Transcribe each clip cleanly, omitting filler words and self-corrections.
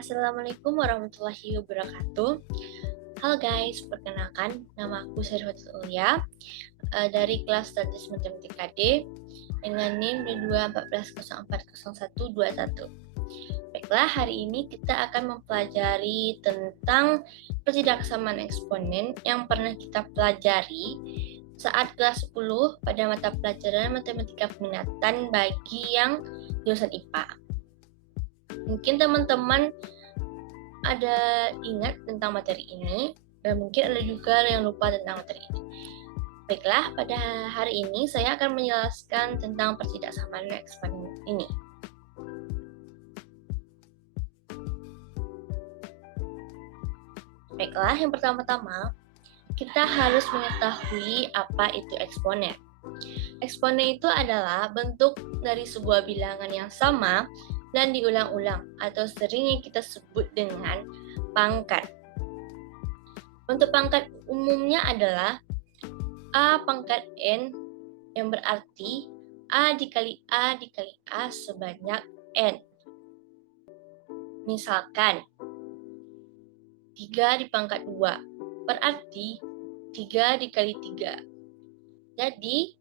Assalamualaikum warahmatullahi wabarakatuh. Halo guys, perkenalkan nama aku Syarifat Ulia dari kelas Statis Matematika D dengan NIM D214040121. Baiklah, hari ini kita akan mempelajari tentang pertidaksamaan eksponen yang pernah kita pelajari saat kelas 10 pada mata pelajaran Matematika Peminatan bagi yang jurusan IPA. Mungkin teman-teman ada ingat tentang materi ini, dan mungkin ada juga yang lupa tentang materi ini. Baiklah, pada hari ini saya akan menjelaskan tentang pertidaksamaan eksponen ini. Baiklah, yang pertama-tama, kita harus mengetahui apa itu eksponen. Eksponen itu adalah bentuk dari sebuah bilangan yang sama dan diulang-ulang, atau seringnya kita sebut dengan pangkat. Bentuk pangkat umumnya adalah A pangkat N, yang berarti A dikali A dikali A sebanyak N. Misalkan 3 dipangkat 2, berarti 3 dikali 3. Jadi,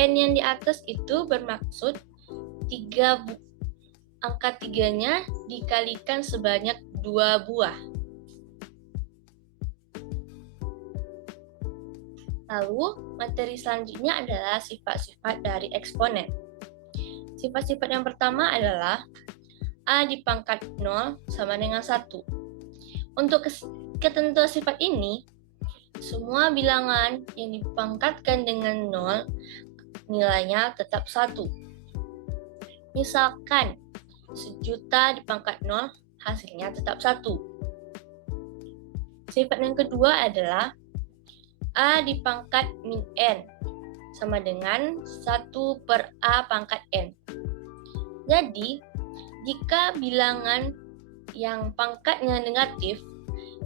N yang di atas itu bermaksud 3 angka 3-nya dikalikan sebanyak 2 buah. Lalu, materi selanjutnya adalah sifat-sifat dari eksponen. Sifat-sifat yang pertama adalah A dipangkat 0 sama dengan 1. Untuk ketentuan sifat ini, semua bilangan yang dipangkatkan dengan 0 nilainya tetap 1. Misalkan, 1.000.000 dipangkat 0, hasilnya tetap 1. Sifat yang kedua adalah A dipangkat min N sama dengan 1 per A pangkat N. Jadi, jika bilangan yang pangkatnya negatif,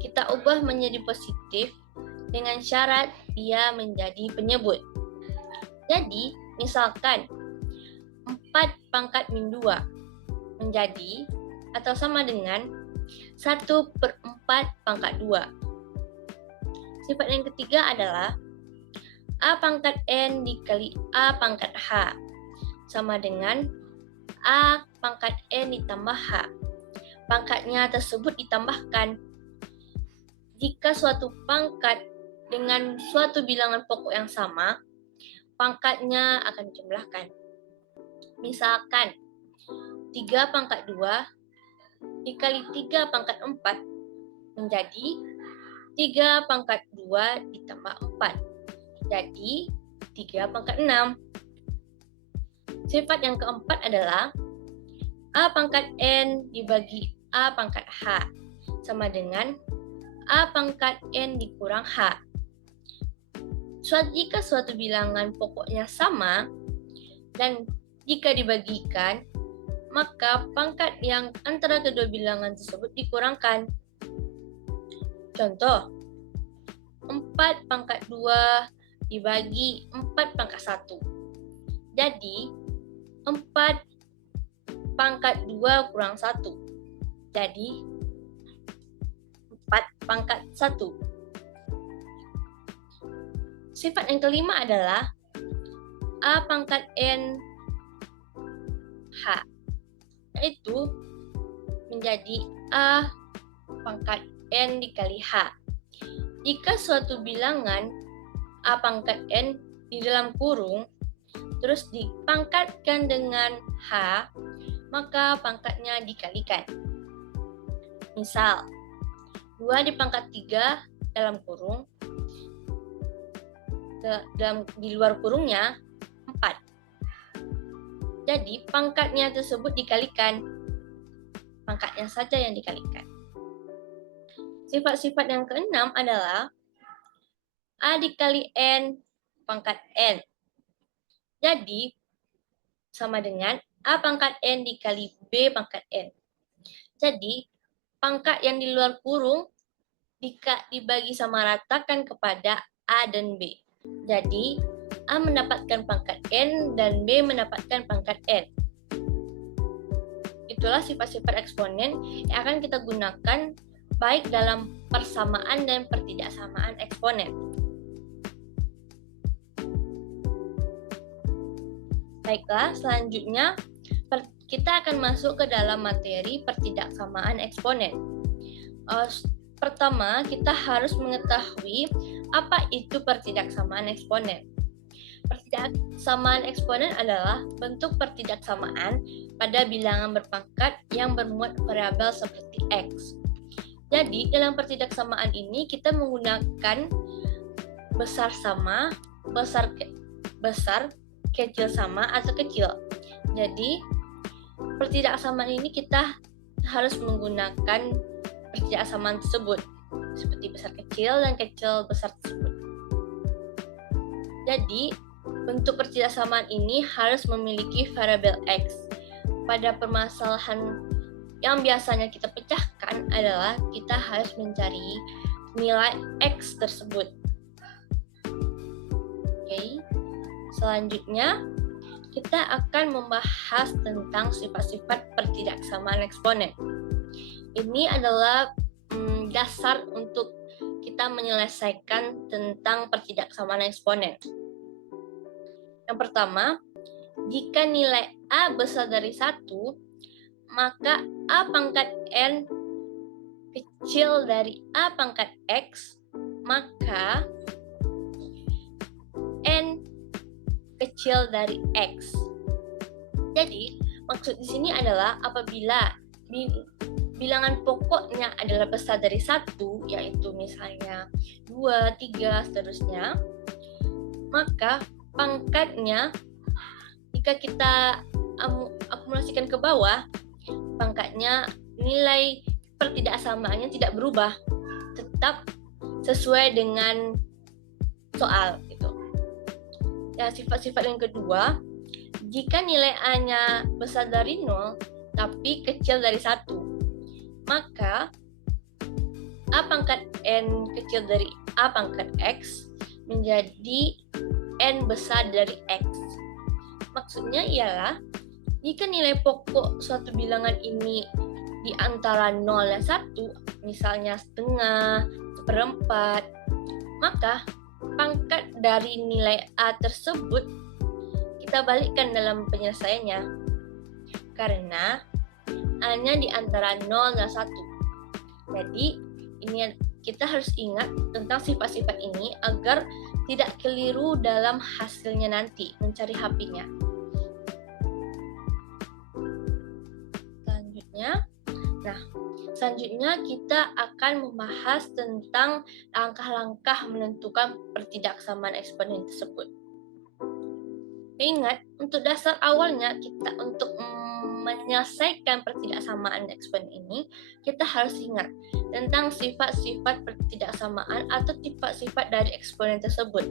kita ubah menjadi positif dengan syarat dia menjadi penyebut. Jadi, misalkan 4 pangkat min 2 menjadi atau sama dengan 1 per 4 pangkat 2. Sifat yang ketiga adalah A pangkat N dikali A pangkat H sama dengan A pangkat N ditambah H. Pangkatnya tersebut ditambahkan. Jika suatu pangkat dengan suatu bilangan pokok yang sama, pangkatnya akan dijumlahkan. Misalkan 3 pangkat 2 dikali 3 pangkat 4 menjadi 3 pangkat 2 ditambah 4. Jadi 3 pangkat 6. Sifat yang keempat adalah A pangkat N dibagi A pangkat H sama dengan A pangkat N dikurang H. Jika suatu bilangan pokoknya sama dan jika dibagikan, maka pangkat yang antara kedua bilangan tersebut dikurangkan. Contoh, 4 pangkat 2 dibagi 4 pangkat 1. Jadi, 4 pangkat 2 kurang 1. Jadi, 4 pangkat 1. Sifat yang kelima adalah A pangkat N H, yaitu menjadi A pangkat N dikali H. Jika suatu bilangan A pangkat N di dalam kurung, terus dipangkatkan dengan H, maka pangkatnya dikalikan. Misal, 2 di pangkat 3 dalam kurung, di luar kurungnya 4. Jadi pangkatnya tersebut dikalikan, pangkatnya saja yang dikalikan. Sifat-sifat yang keenam adalah A dikali N pangkat N. Jadi sama dengan A pangkat N dikali B pangkat N. Jadi pangkat yang di luar kurung dibagi sama ratakan kepada A dan B. Jadi A mendapatkan pangkat N dan B mendapatkan pangkat N. Itulah sifat-sifat eksponen yang akan kita gunakan baik dalam persamaan dan pertidaksamaan eksponen. Baiklah, selanjutnya kita akan masuk ke dalam materi pertidaksamaan eksponen. Pertama, kita harus mengetahui apa itu pertidaksamaan eksponen. Pertidaksamaan eksponen adalah bentuk pertidaksamaan pada bilangan berpangkat yang bermuat variabel seperti X. Jadi, dalam pertidaksamaan ini kita menggunakan besar sama, besar, kecil sama, atau kecil. Jadi, pertidaksamaan ini kita harus menggunakan pertidaksamaan tersebut, seperti besar kecil dan kecil besar tersebut. Jadi, bentuk pertidaksamaan ini harus memiliki variabel X. Pada permasalahan yang biasanya kita pecahkan adalah kita harus mencari nilai X tersebut. Oke. Selanjutnya, kita akan membahas tentang sifat-sifat pertidaksamaan eksponen. Ini adalah dasar untuk kita menyelesaikan tentang pertidaksamaan eksponen. Yang pertama, jika nilai A besar dari 1, maka A pangkat N kecil dari A pangkat X, maka N kecil dari X. Jadi, maksud di sini adalah apabila bilangan pokoknya adalah besar dari 1, yaitu misalnya 2, 3, seterusnya, maka pangkatnya, jika kita akumulasikan ke bawah, pangkatnya nilai pertidaksamaannya tidak berubah, tetap sesuai dengan soal gitu. Ya, sifat-sifat yang kedua, jika nilai A-nya besar dari 0 tapi kecil dari 1, maka A pangkat N kecil dari A pangkat X menjadi N besar dari X. Maksudnya ialah jika nilai pokok suatu bilangan ini di antara 0 dan 1, misalnya setengah, seperempat, maka pangkat dari nilai A tersebut kita balikkan dalam penyelesaiannya, karena A-nya di antara 0 dan 1. Jadi, ini kita harus ingat tentang sifat-sifat ini agar tidak keliru dalam hasilnya nanti, mencari HP-nya. Selanjutnya kita akan membahas tentang langkah-langkah menentukan pertidaksamaan eksponen tersebut. Ingat, untuk dasar awalnya kita untuk menyelesaikan pertidaksamaan eksponen ini, kita harus ingat tentang sifat-sifat pertidaksamaan atau sifat-sifat dari eksponen tersebut.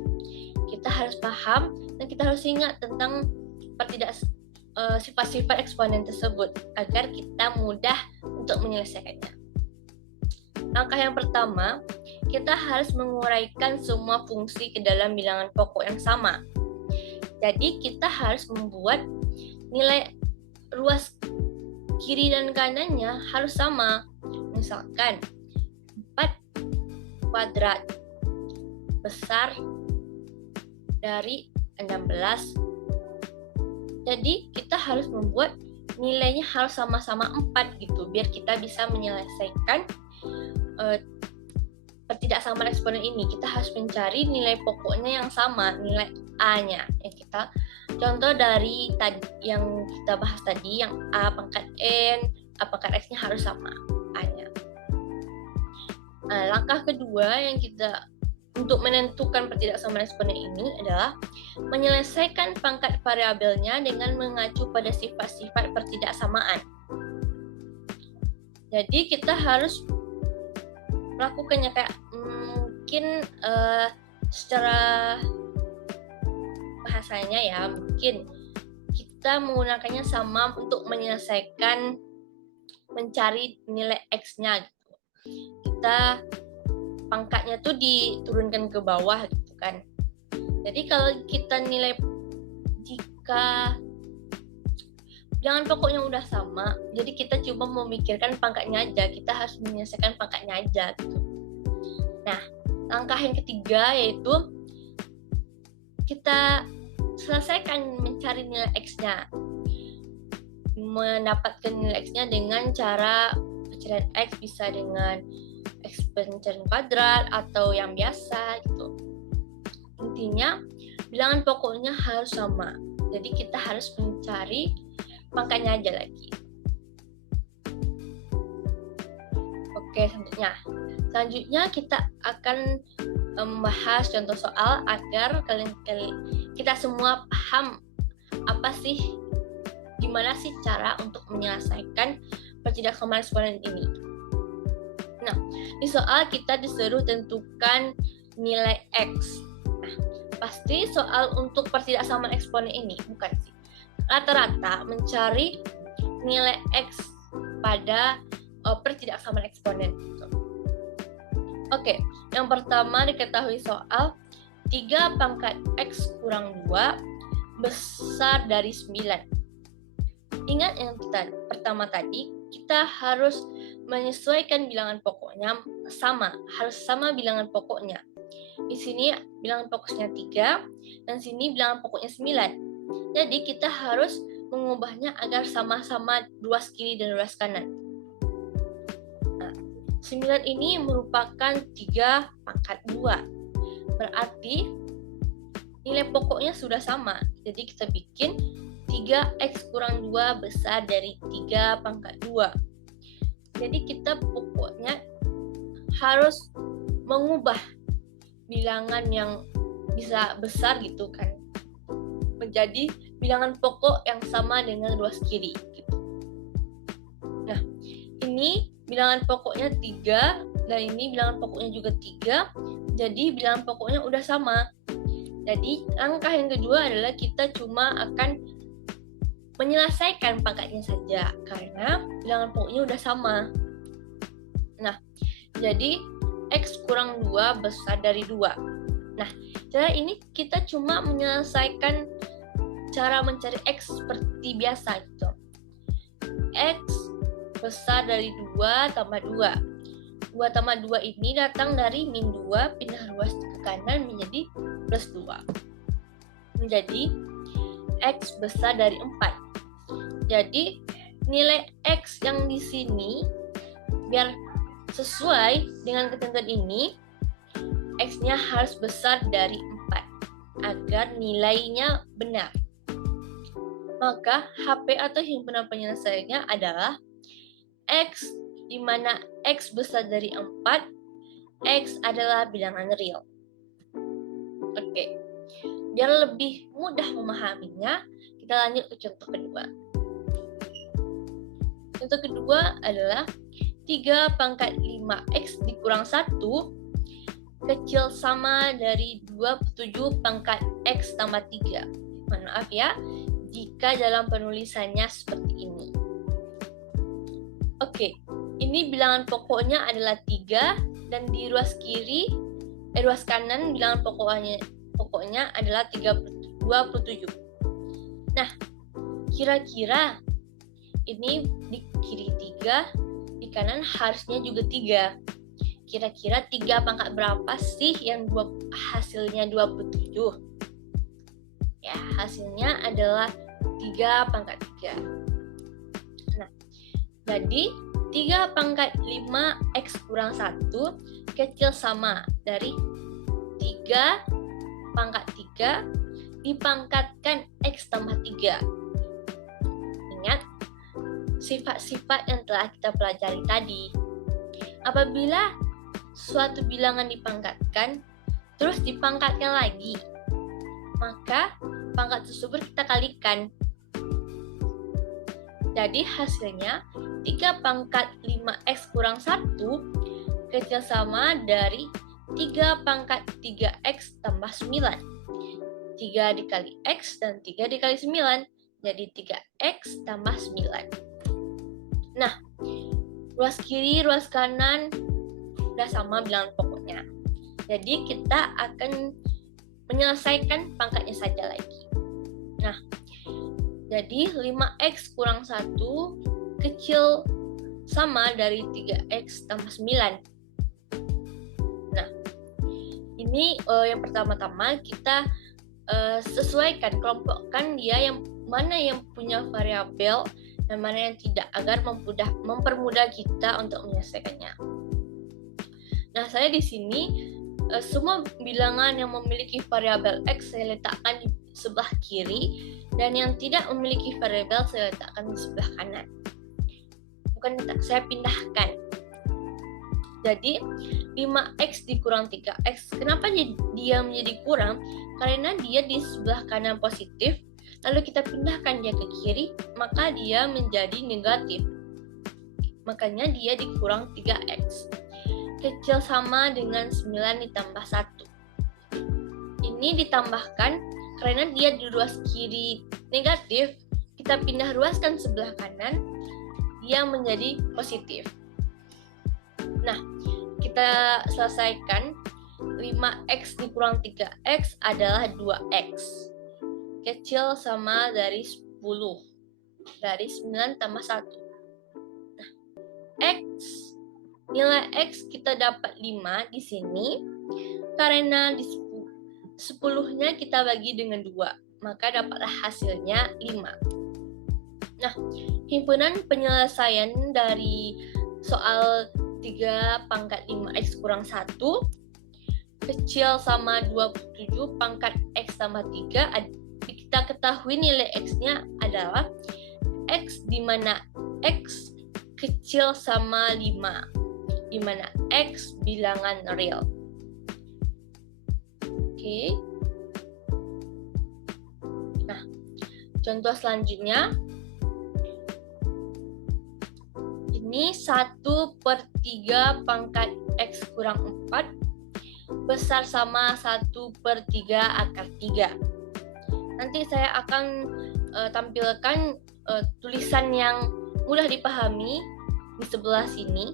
Kita harus paham dan kita harus ingat tentang sifat-sifat eksponen tersebut agar kita mudah untuk menyelesaikannya. Langkah yang pertama, kita harus menguraikan semua fungsi ke dalam bilangan pokok yang sama. Jadi kita harus membuat nilai ruas kiri dan kanannya harus sama. Misalkan 4 kuadrat besar dari 16. Jadi kita harus membuat nilainya harus sama-sama 4 gitu, biar kita bisa menyelesaikan pertidaksamaan eksponen ini. Kita harus mencari nilai pokoknya yang sama, nilai A-nya. Yang kita contoh dari tadi yang kita bahas tadi, yang A pangkat N, A pangkat X-nya harus sama A-nya. Langkah kedua yang kita untuk menentukan pertidaksamaan eksponen ini adalah menyelesaikan pangkat variabelnya dengan mengacu pada sifat-sifat pertidaksamaan. Jadi kita harus melakukannya kayak mungkin secara bahasanya ya, mungkin kita menggunakannya sama untuk menyelesaikan mencari nilai X-nya gitu. Kita pangkatnya tuh diturunkan ke bawah gitu kan. Jadi kalau kita jika bilangan pokoknya udah sama, jadi kita cuma memikirkan pangkatnya aja, kita harus menyelesaikan pangkatnya aja gitu. Nah, langkah yang ketiga yaitu kita selesaikan mencari nilai X-nya. Mendapatkan nilai X-nya dengan cara pencarian X bisa dengan X pencarian kuadrat atau yang biasa gitu. Intinya bilangan pokoknya harus sama. Jadi kita harus mencari pangkatnya aja lagi. Oke, selanjutnya kita akan membahas contoh soal agar kita semua paham apa sih, gimana sih cara untuk menyelesaikan pertidaksamaan eksponen ini. Nah, di soal kita disuruh tentukan nilai X. Nah, pasti soal untuk pertidaksamaan eksponen ini, bukan sih? Rata-rata mencari nilai X pada pertidaksamaan eksponen. Oke, yang pertama diketahui soal 3 pangkat X kurang 2 besar dari 9. Ingat yang pertama tadi, kita harus menyesuaikan bilangan pokoknya harus sama bilangan pokoknya. Di sini bilangan pokoknya 3, dan sini bilangan pokoknya 9. Jadi kita harus mengubahnya agar sama-sama ruas kiri dan ruas kanan. Nah, 9 ini merupakan 3 pangkat 2. Berarti nilai pokoknya sudah sama. Jadi kita bikin 3X kurang 2 besar dari 3 pangkat 2. Jadi kita pokoknya harus mengubah bilangan yang bisa besar gitu kan menjadi bilangan pokok yang sama dengan ruas kiri gitu. Nah, ini bilangan pokoknya 3 dan ini bilangan pokoknya juga 3. Jadi bilangan pokoknya udah sama. Jadi langkah yang kedua adalah kita cuma akan menyelesaikan pangkatnya saja karena bilangan pokoknya udah sama. Nah, jadi X kurang 2 besar dari 2. Nah, cara ini kita cuma menyelesaikan cara mencari X seperti biasa gitu. X besar dari 2 tambah 2. 2 tambah 2 ini datang dari min 2 pindah ruas ke kanan menjadi plus 2. Menjadi X besar dari 4. Jadi nilai X yang di sini biar sesuai dengan ketentuan ini, X-nya harus besar dari 4 agar nilainya benar. Maka HP atau himpunan penyelesaiannya adalah X di mana X besar dari 4, X adalah bilangan real. Oke, biar lebih mudah memahaminya, kita lanjut ke contoh kedua. Contoh kedua adalah 3 pangkat 5X dikurang 1 kecil sama dari 27 pangkat X tambah 3. Mohon maaf ya, jika dalam penulisannya seperti ini. Oke, ini bilangan pokoknya adalah 3 dan di ruas kanan bilangan pokoknya adalah 27. Nah, kira-kira ini di kiri 3, di kanan harusnya juga 3. Kira-kira 3 pangkat berapa sih yang hasilnya 27? Ya, hasilnya adalah 3 pangkat 3. Nah, jadi 3 pangkat 5X kurang 1 kecil sama dari 3 pangkat 3 dipangkatkan X tambah 3. Ingat sifat-sifat yang telah kita pelajari tadi. Apabila suatu bilangan dipangkatkan, terus dipangkatkan lagi, maka pangkat tersebut kita kalikan. Jadi hasilnya 3 pangkat 5x kurang 1 kecil sama dari 3 pangkat 3x tambah 9. 3 dikali x dan 3 dikali 9, jadi 3x tambah 9. Nah, ruas kiri, ruas kanan udah sama bilangan pokoknya. Jadi kita akan menyelesaikan pangkatnya saja lagi. Nah, jadi 5x kurang 1 kecil sama dari 3x tambah 9. Nah, ini yang pertama-tama kita sesuaikan, kelompokkan dia yang mana yang punya variabel dan mana yang tidak, agar mempermudah kita untuk menyelesaikannya. Nah, saya di sini semua bilangan yang memiliki variabel x saya letakkan di sebelah kiri, dan yang tidak memiliki variabel saya letakkan di sebelah kanan. Saya pindahkan. Jadi 5x dikurang 3x. Kenapa dia menjadi kurang? Karena dia di sebelah kanan positif, lalu kita pindahkan dia ke kiri, maka dia menjadi negatif. Makanya dia dikurang 3x. Kecil sama dengan 9 ditambah 1. Ini ditambahkan karena dia di ruas kiri negatif, kita pindah ruaskan sebelah kanan, dia menjadi positif. Nah, kita selesaikan. 5x dikurang 3x adalah 2x. Kecil sama dari 10. Dari 9 tambah 1. Nah, nilai x kita dapat 5 di sini. Karena di 10-nya kita bagi dengan 2, maka dapatlah hasilnya 5. Nah, himpunan penyelesaian dari soal 3 pangkat 5x kurang 1 kecil sama 27 pangkat x tambah 3, kita ketahui nilai x-nya adalah x di mana x kecil sama 5, di mana x bilangan real. Oke. Nah, contoh selanjutnya. Ini 1/3 pangkat x kurang 4 besar sama 1/3 akar 3. Nanti saya akan tampilkan tulisan yang mudah dipahami di sebelah sini,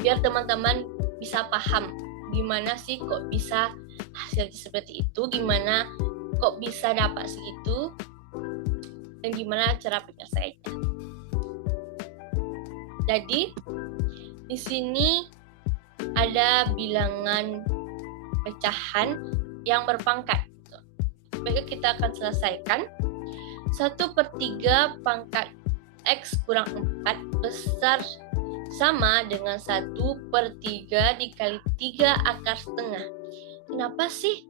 biar teman-teman bisa paham gimana sih kok bisa hasilnya seperti itu, gimana kok bisa dapat segitu, dan gimana cara penyelesaiannya. Jadi di sini ada bilangan pecahan yang berpangkat. Baik, kita akan selesaikan. 1/3 pangkat x kurang 4 besar sama dengan 1/3 dikali 3 akar setengah. Kenapa sih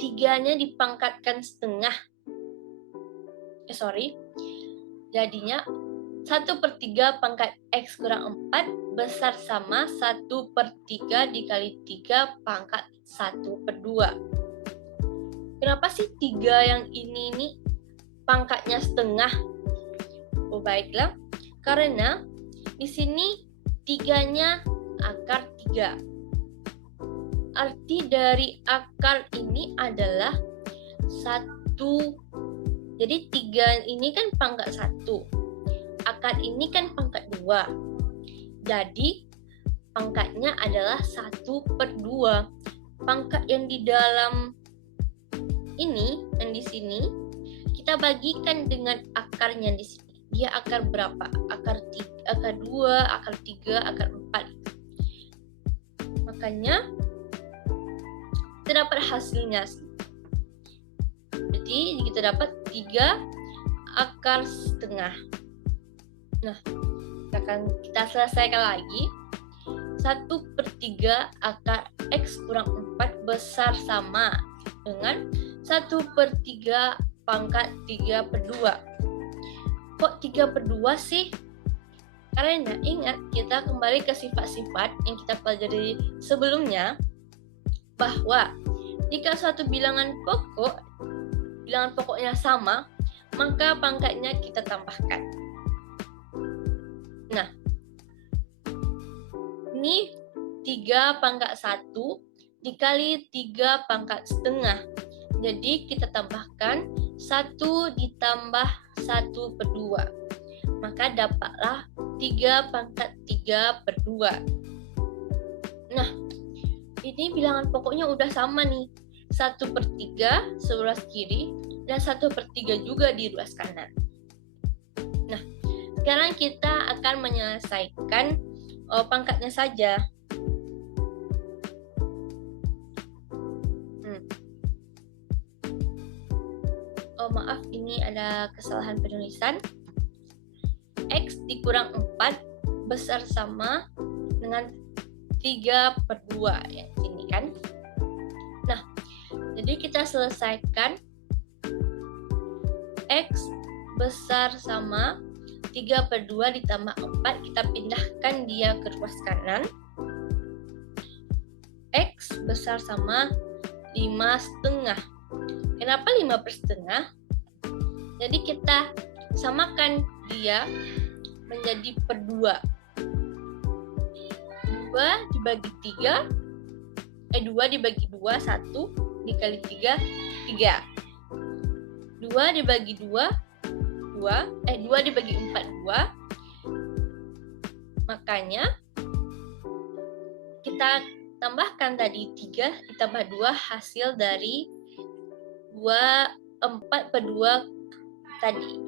3-nya dipangkatkan setengah? Jadinya 1/3 pangkat x kurang 4 besar sama 1/3 dikali 3 pangkat 1/2. Kenapa sih 3 yang ini pangkatnya setengah? Oh, baiklah, karena di sini 3-nya akar 3. Arti dari akar ini adalah 1. Jadi 3 ini kan pangkat 1. Akar ini kan pangkat 2. Jadi pangkatnya adalah 1/2. Pangkat yang di dalam ini dan di sini kita bagikan dengan akarnya di sini. Dia akar berapa? Akar 3, akar 2, akar 3, akar 4. Makanya kita dapat hasilnya. Jadi kita dapat 3 akar setengah. Nah, kita selesaikan lagi. 1/3 akar x kurang 4 besar sama dengan 1/3 pangkat 3/2. Kok 3/2 sih? Karena ingat, kita kembali ke sifat-sifat yang kita pelajari sebelumnya, bahwa jika suatu bilangan pokoknya sama, maka pangkatnya kita tambahkan. Nah, ini 3 pangkat 1 dikali 3 pangkat setengah. Jadi kita tambahkan 1 ditambah 1/2. Maka dapatlah 3 pangkat 3/2. Nah, ini bilangan pokoknya udah sama nih. 1/3 sebelah kiri dan 1/3 juga di ruas kanan. Nah, sekarang kita akan menyelesaikan pangkatnya saja. Maaf, ini ada kesalahan penulisan. X dikurang 4 besar sama dengan 3/2 yang sini kan. Nah, jadi kita selesaikan. X besar sama 3/2 ditambah 4, kita pindahkan dia ke ruas kanan. X besar sama 5/2. Kenapa 5/2? Jadi kita samakan dia menjadi per 2. 2 dibagi 3, 2 dibagi 2, 1 dikali 3, 3. 2 dibagi 2, 2 dibagi 4, 2. Makanya kita tambahkan tadi 3 ditambah 2 hasil dari 4/2 tadi.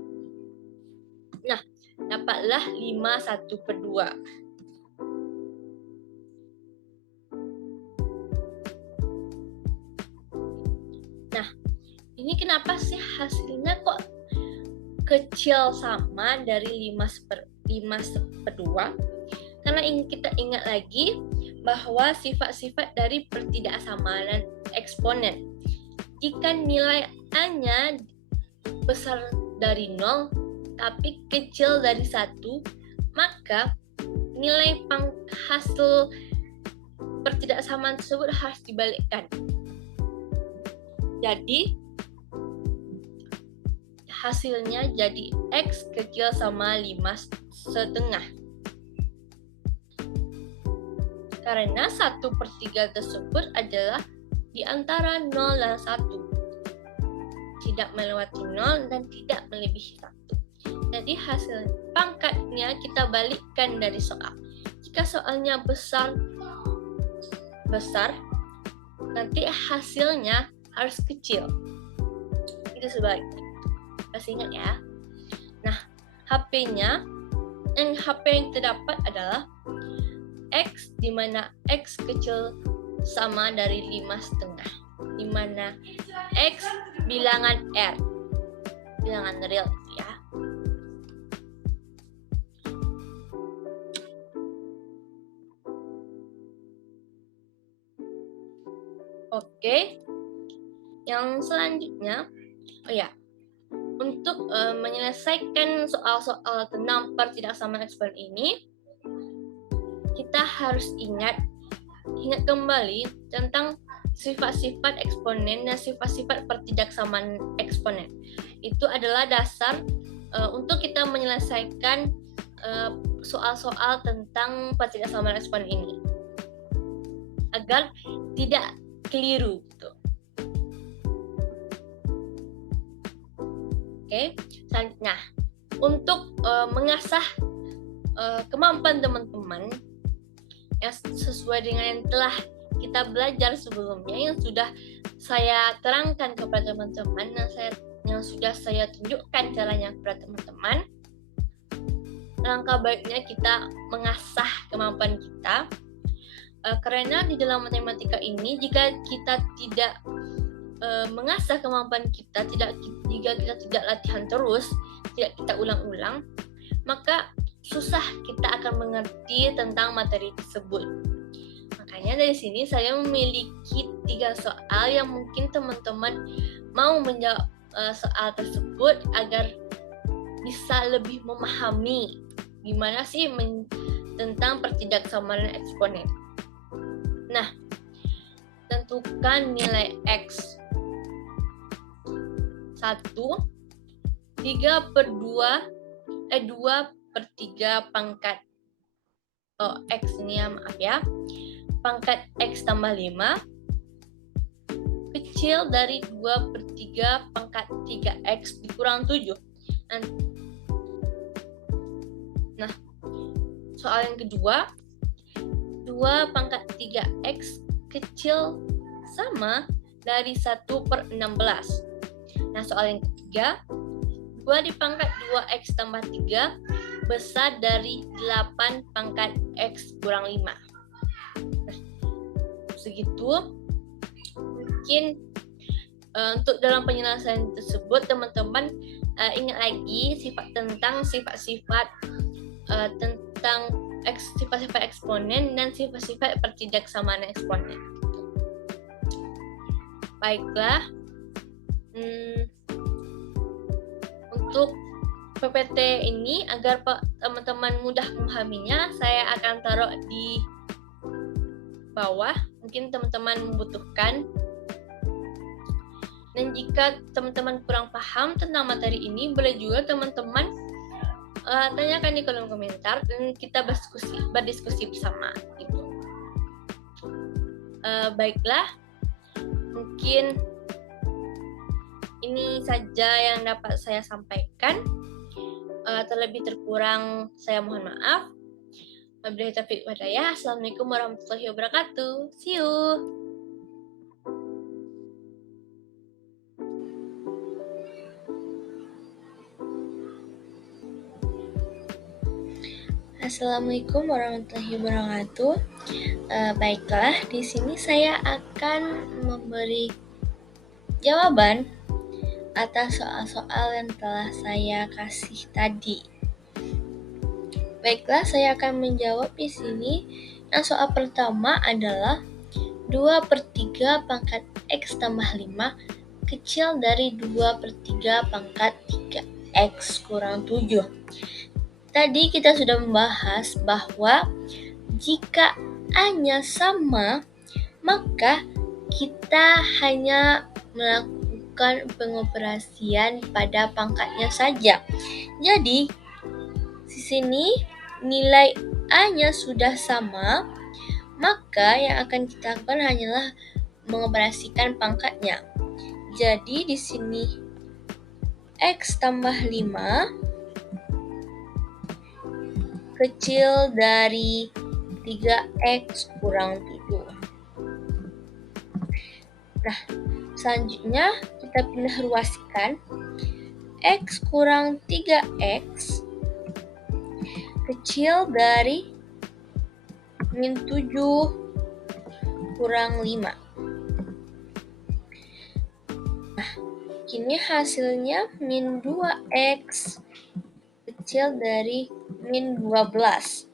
Nah, dapatlah 5/1/2. Nah, ini kenapa sih hasilnya kok kecil sama dari 5/2? Karena kita ingat lagi bahwa sifat-sifat dari pertidaksamaan eksponen. Jika nilai A-nya besar dari 0 tapi kecil dari 1, maka nilai hasil pertidaksamaan tersebut harus dibalikkan. Jadi hasilnya jadi X kecil sama 5/2. Karena 1/3 tersebut adalah di antara 0 dan 1. Tidak melewati 0 dan tidak melebihi 1. Jadi hasil pangkatnya kita balikkan dari soal. Jika soalnya besar, nanti hasilnya harus kecil. Itu sebaliknya. Masih ingat ya? Nah, HP yang terdapat adalah X, di mana X kecil sama dari 5/2. Di mana X bilangan R, bilangan real ya. Oke, yang selanjutnya, untuk menyelesaikan soal-soal tentang pertidaksamaan eksponen ini, kita harus ingat kembali tentang sifat-sifat eksponen dan sifat-sifat pertidaksamaan eksponen. Itu adalah dasar untuk kita menyelesaikan soal-soal tentang pertidaksamaan eksponen ini, agar tidak keliru. Oke, selanjutnya untuk mengasah kemampuan teman-teman yang sesuai dengan yang telah kita belajar sebelumnya, yang sudah saya terangkan kepada teman-teman, yang sudah saya tunjukkan caranya kepada teman-teman. Langkah baiknya kita mengasah kemampuan kita, karena di dalam matematika ini, jika kita tidak mengasah kemampuan kita, jika kita tidak latihan terus, tidak kita ulang-ulang, maka susah kita akan mengerti tentang materi tersebut. Makanya dari sini saya memiliki 3 soal yang mungkin teman-teman mau menjawab soal tersebut agar bisa lebih memahami gimana sih tentang pertidaksamaan eksponen. Nah, tentukan nilai X. 1, 2/3 pangkat X ini ya, maaf ya. Pangkat X tambah 5 kecil dari 2/3 pangkat 3X dikurang 7. Nah, soal yang kedua, 2 pangkat 3X kecil sama dari 1/16. Nah, soal yang ketiga, 2 dipangkat 2X tambah 3 besar dari 8 pangkat X kurang 5. Nah, segitu. Mungkin untuk dalam penyelesaian tersebut, teman-teman ingat lagi sifat-sifat tentang sifat-sifat eksponen dan sifat-sifat pertidaksamaan eksponen. Baiklah, untuk PPT ini agar teman-teman mudah memahaminya, saya akan taruh di bawah. Mungkin teman-teman membutuhkan. Dan jika teman-teman kurang paham tentang materi ini, boleh juga teman-teman tanyakan di kolom komentar dan kita berdiskusi bersama. Gitu. Baiklah, mungkin ini saja yang dapat saya sampaikan. Terlebih terkurang saya mohon maaf. Wabillahi taufiq wal hidayah. Assalamualaikum warahmatullahi wabarakatuh. See you. Assalamualaikum warahmatullahi wabarakatuh. Baiklah, di sini saya akan memberi jawaban atas soal-soal yang telah saya kasih tadi. Baiklah, saya akan menjawab di sini. Yang soal pertama adalah 2/3 pangkat X tambah 5 kecil dari 2/3 pangkat 3X kurang 7. Tadi kita sudah membahas bahwa jika A-nya sama, maka kita hanya melakukan pengoperasian pada pangkatnya saja. Jadi, di sini nilai A-nya sudah sama, maka yang akan kita lakukan hanyalah mengoperasikan pangkatnya. Jadi, di sini X tambah 5 kecil dari 3X kurang 7. Nah, selanjutnya kita pindah ruaskan. X kurang 3X kecil dari min 7 kurang 5. Nah, kini hasilnya min 2X kecil dari min 12.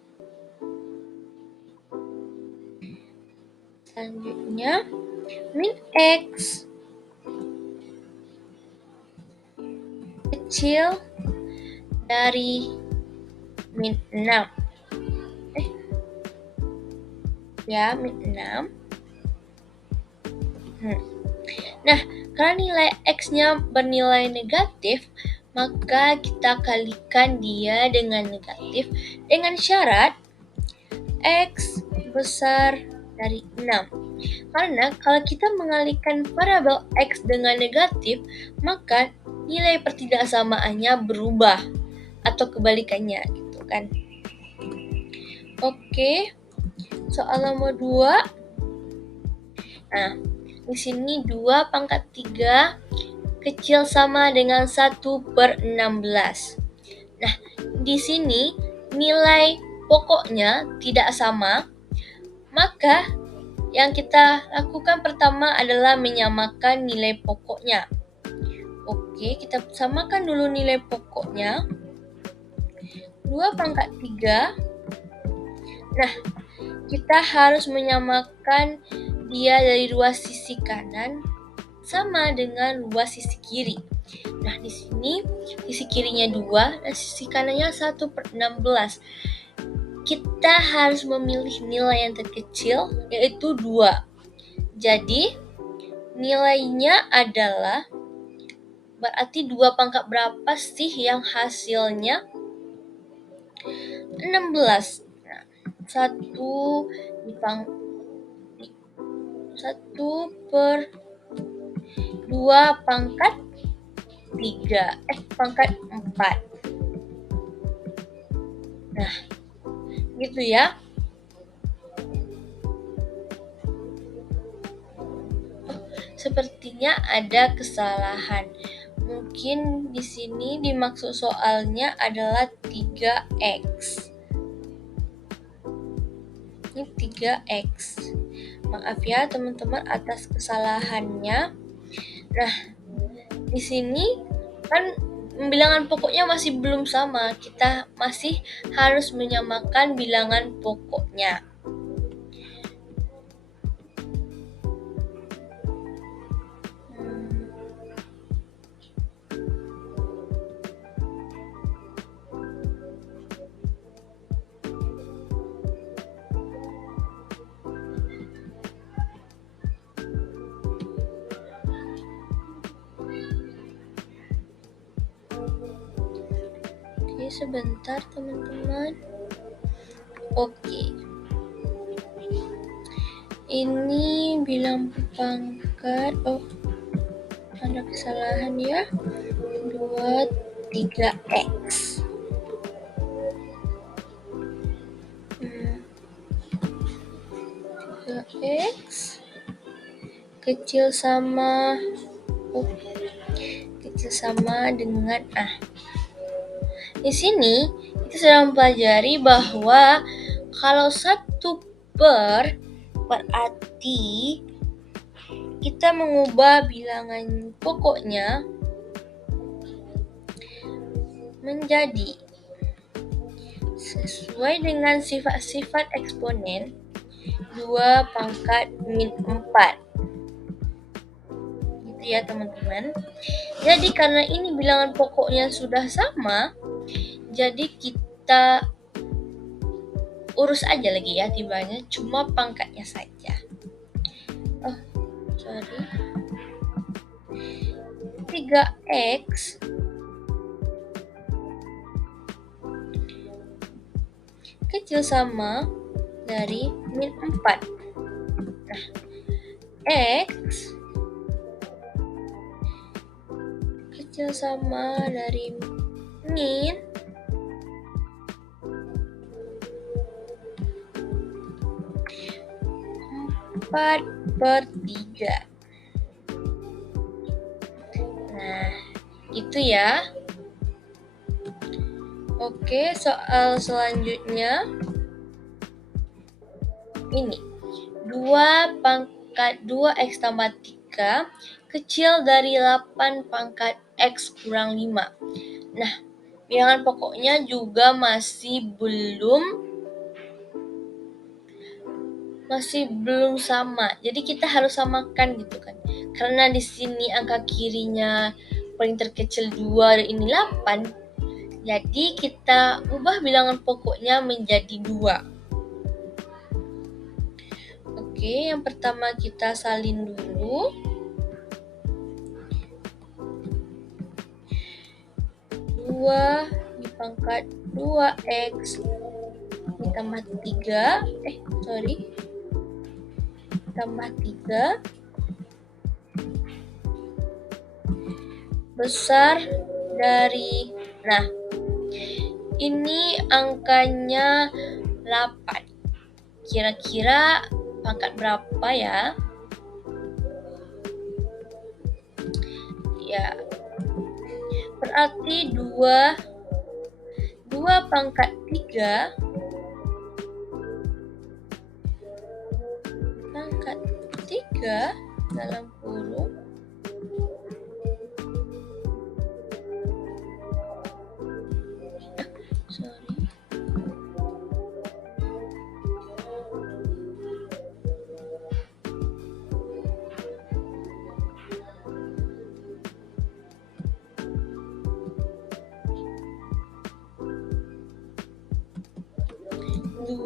Selanjutnya, min X kecil dari min 6. Min 6. Nah, karena nilai X-nya bernilai negatif, maka kita kalikan dia dengan negatif dengan syarat X besar dari 6. Karena kalau kita mengalihkan variabel X dengan negatif, maka nilai pertidaksamaannya berubah atau kebalikannya, gitu kan. Oke, soal nomor 2. Nah, di sini 2 pangkat 3 kecil sama dengan 1/16. Nah, di sini nilai pokoknya tidak sama, maka yang kita lakukan pertama adalah menyamakan nilai pokoknya. Oke, kita samakan dulu nilai pokoknya. 2 pangkat 3. Nah, kita harus menyamakan dia dari ruas sisi kanan sama dengan ruas sisi kiri. Nah, di sini sisi kirinya 2 dan sisi kanannya 1/16. Kita harus memilih nilai yang terkecil, yaitu 2. Jadi, nilainya adalah, berarti 2 pangkat berapa sih yang hasilnya 16? Nah, 1 per 2 pangkat 4. Nah, gitu ya. Sepertinya ada kesalahan. Mungkin di sini dimaksud soalnya adalah 3x. Ini 3x. Maaf ya teman-teman atas kesalahannya. Nah, di sini kan bilangan pokoknya masih belum sama. Kita masih harus menyamakan bilangan pokoknya. Oke, sebentar teman-teman. Oke. Ini bilang pangkat. Oh, ada kesalahan ya. 3x. 3x kecil sama dengan A. Di sini kita sedang mempelajari bahwa kalau 1 per berarti kita mengubah bilangan pokoknya menjadi sesuai dengan sifat-sifat eksponen 2 pangkat min 4. Gitu ya teman-teman. Jadi karena ini bilangan pokoknya sudah sama, jadi kita urus aja lagi ya timbangannya, cuma pangkatnya saja. Oh, sorry. 3x kecil sama dari min 4. Nah, x kecil sama dari min 4/3. Nah, itu ya. Oke, soal selanjutnya ini 2 pangkat 2x tambah 3 kecil dari 8 pangkat x kurang 5. Nah, bilangan pokoknya juga masih belum sama. Jadi kita harus samakan gitu kan. Karena di sini angka kirinya paling terkecil 2 dan ini 8. Jadi kita ubah bilangan pokoknya menjadi 2. Oke, yang pertama kita salin dulu. 2 dipangkat 2x ditambah 3. Tambah 3 besar dari, nah ini angkanya 8. Kira-kira pangkat berapa ya? Ya, berarti 2 pangkat 3 dalam kurung 2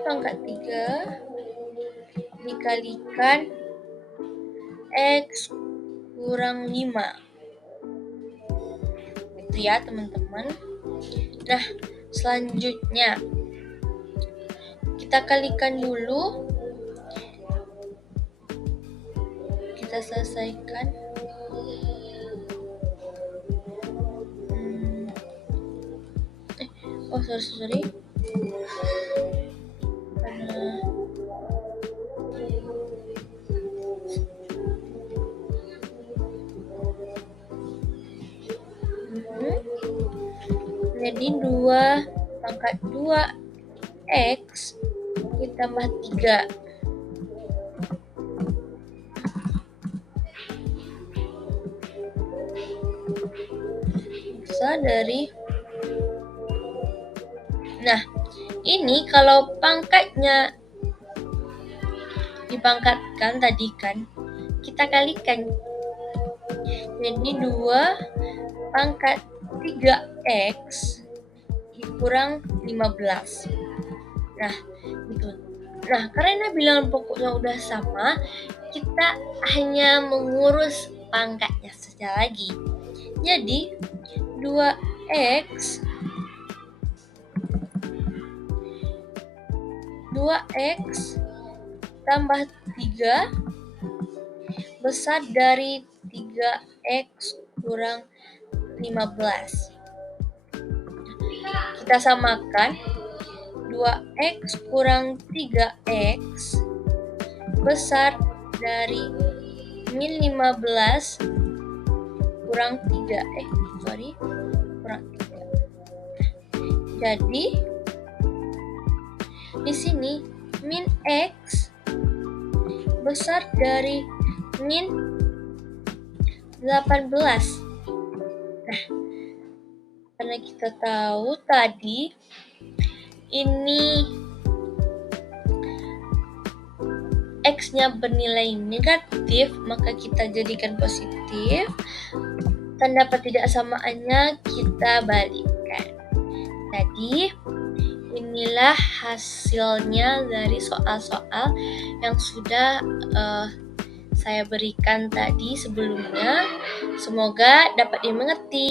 pangkat 3 dikalikan X kurang 5. Itu ya teman-teman. Nah, selanjutnya kita kalikan dulu. Kita selesaikan. Sorry. Jadi 2 pangkat 2 X ditambah 3. Bisa dari. Nah, ini kalau pangkatnya dipangkatkan tadi kan, kita kalikan. Jadi 2 pangkat 3X dikurang 15. Nah, gitu. Nah, karena bilangan pokoknya udah sama, kita hanya mengurus pangkatnya saja lagi. Jadi 2X tambah 3 besar dari 3X kurang 15. Kita samakan 2X kurang 3X besar dari min 15 kurang 3. Kurang 3. Jadi di sini min X besar dari min 18. Nah, karena kita tahu tadi ini X-nya bernilai negatif, maka kita jadikan positif. Tanda ketidaksamaannya kita balikkan. Jadi inilah hasilnya dari soal-soal yang sudah saya berikan tadi sebelumnya. Semoga dapat dimengerti.